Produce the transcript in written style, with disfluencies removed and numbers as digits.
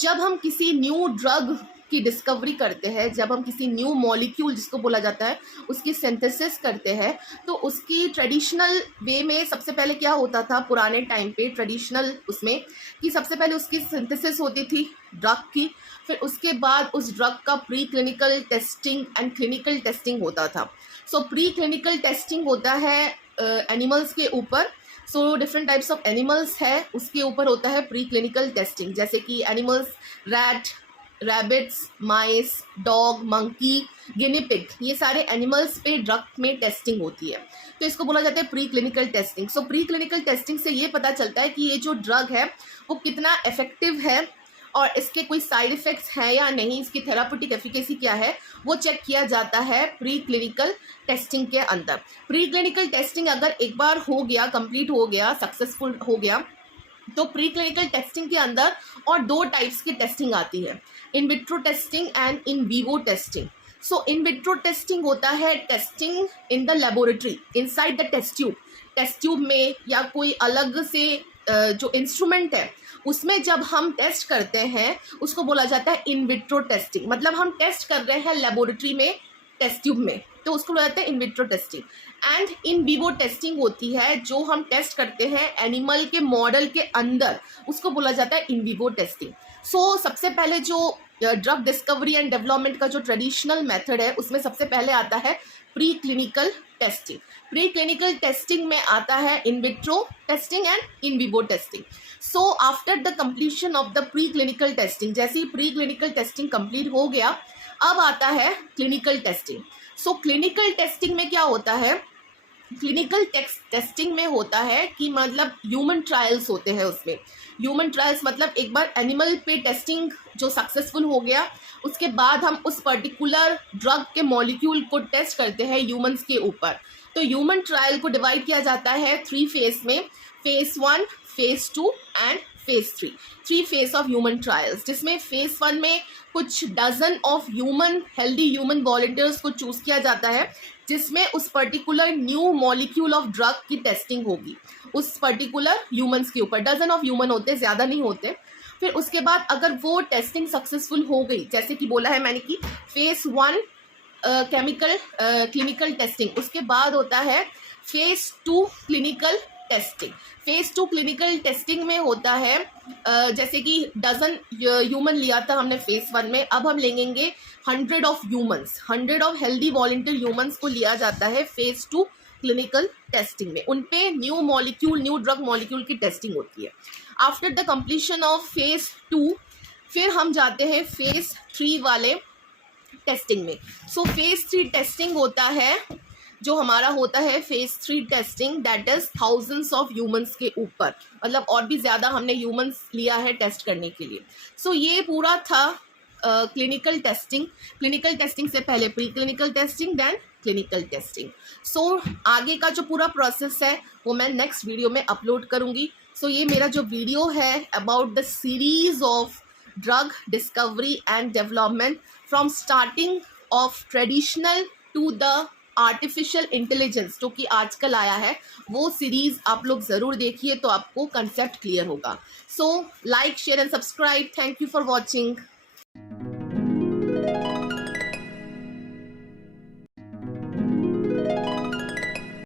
जब हम किसी न्यू ड्रग की डिस्कवरी करते हैं, जब हम किसी न्यू मॉलिक्यूल जिसको बोला जाता है उसकी सिंथेसिस करते हैं, तो उसकी ट्रेडिशनल वे में सबसे पहले क्या होता था पुराने टाइम पे, ट्रेडिशनल उसमें कि सबसे पहले उसकी सिंथेसिस होती थी ड्रग की, फिर उसके बाद उस ड्रग का pre clinical testing and clinical testing होता था। सो प्री क्लिनिकल टेस्टिंग होता है एनिमल्स के ऊपर। So different types of animals है, उसके ऊपर होता है प्री क्लिनिकल टेस्टिंग, जैसे कि एनिमल्स रैट, रैबिट्स, माइस, डॉग, मंकी, गिनी पिग, ये सारे एनिमल्स पे ड्रग में टेस्टिंग होती है, तो इसको बोला जाता है प्री क्लिनिकल टेस्टिंग। सो प्री क्लिनिकल टेस्टिंग से ये पता चलता है कि ये जो ड्रग है वो कितना इफेक्टिव है और इसके कोई साइड इफ़ेक्ट्स हैं या नहीं, इसकी थेराप्यूटिक एफिकेसी क्या है, वो चेक किया जाता है प्री क्लिनिकल टेस्टिंग के अंदर। प्री क्लिनिकल टेस्टिंग अगर एक बार हो गया, कंप्लीट हो गया, सक्सेसफुल हो गया, तो प्री क्लिनिकल टेस्टिंग के अंदर और दो टाइप्स की टेस्टिंग आती है, in vitro testing and in vivo testing. So in vitro testing होता है testing in the laboratory inside the test tube में या कोई अलग से जो इंस्ट्रूमेंट है उसमें जब हम टेस्ट करते हैं उसको बोला जाता है इन विट्रो टेस्टिंग। मतलब हम टेस्ट कर रहे हैं लेबोरेटरी में, टेस्ट ट्यूब में, तो उसको बोला जाता है in vitro testing. And in vivo testing होती है जो हम टेस्ट करते हैं एनिमल के मॉडल के अंदर, उसको बोला जाता है इन विवो टेस्टिंग। सो सबसे पहले जो ड्रग डिस्कवरी एंड डेवलपमेंट का जो ट्रेडिशनल मेथड है उसमें सबसे पहले आता है pre clinical testing. Pre clinical testing में आता है in vitro testing and in vivo testing. So after the completion of the pre clinical testing, जैसे ही प्री क्लिनिकल टेस्टिंग कंप्लीट हो गया, अब आता है clinical testing. So clinical testing में क्या होता है, क्लिनिकल टेस्टिंग में होता है कि मतलब ह्यूमन ट्रायल्स होते हैं उसमें। ह्यूमन ट्रायल्स मतलब एक बार एनिमल पे टेस्टिंग जो सक्सेसफुल हो गया, उसके बाद हम उस पर्टिकुलर ड्रग के मॉलिक्यूल को टेस्ट करते हैं ह्यूमंस के ऊपर। तो ह्यूमन ट्रायल को डिवाइड किया जाता है 3 फेज में, phase 1, phase 2 and phase 3। 3 phase of human trials, जिसमें फेज 1 में कुछ dozen of healthy human volunteers को चूज किया जाता है, जिसमें उस particular new molecule of drug की टेस्टिंग होगी उस पर्टिकुलर ह्यूमंस के ऊपर। डजन ऑफ ह्यूमन होते, ज़्यादा नहीं होते। फिर उसके बाद अगर वो टेस्टिंग सक्सेसफुल हो गई, जैसे कि बोला है मैंने कि फेज 1 क्लिनिकल टेस्टिंग, उसके बाद होता है phase 2 clinical testing. Phase 2 clinical testing में होता है जैसे कि डजन ह्यूमन लिया था हमने फेज 1 में, अब हम लेंगे 100 of humans, 100 of healthy volunteer humans को लिया जाता है फेज 2 क्लिनिकल टेस्टिंग में। उन पे new molecule, new drug molecule की टेस्टिंग होती है। After the completion of phase 2 फिर हम जाते हैं फेज 3 वाले टेस्टिंग में। सो फेज 3 टेस्टिंग होता है जो हमारा होता है phase 3 testing, that is thousands of humans के ऊपर, मतलब और भी ज़्यादा हमने ह्यूमंस लिया है टेस्ट करने के लिए। सो ये पूरा था क्लिनिकल टेस्टिंग। क्लिनिकल टेस्टिंग से पहले pre clinical testing, then clinical testing. So आगे का जो पूरा प्रोसेस है वो मैं नेक्स्ट वीडियो में अपलोड करूँगी। सो ये मेरा जो वीडियो है about the series of drug discovery and development from starting of traditional to the artificial intelligence जो कि आजकल आया है, वो सीरीज आप लोग ज़रूर देखिए तो आपको कंसेप्ट क्लियर होगा। So like, share and subscribe. Thank you for watching.